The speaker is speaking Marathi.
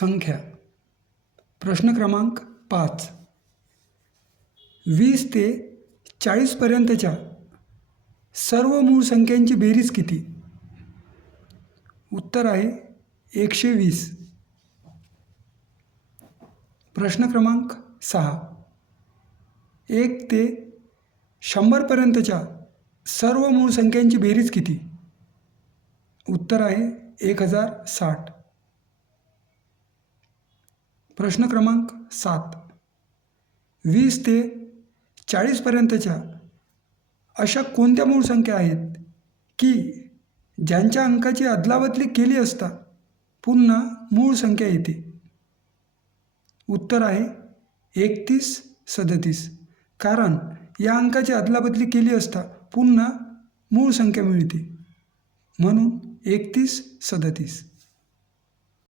संख्या. प्रश्न क्रमांक 5. 20 ते 40 पर्यंतच्या सर्व मूळ संख्यांची बेरीज किती? उत्तर आहे 120. प्रश्न क्रमांक 6. 1 ते 100 पर्यंतच्या सर्व मूळ संख्यांची बेरीज किती? उत्तर आहे 1060. प्रश्न क्रमांक 7. 20 ते 40 पर्यंतच्या अशा कोणत्या मूळ संख्या आहेत की ज्यांच्या अंकाची अदलाबदली केली असता पुन्हा मूळ संख्या येते? उत्तर आहे 31, 37. कारण या अंकाची अदलाबदली केली असता पुन्हा मूळ संख्या मिळते, म्हणून 31, 37.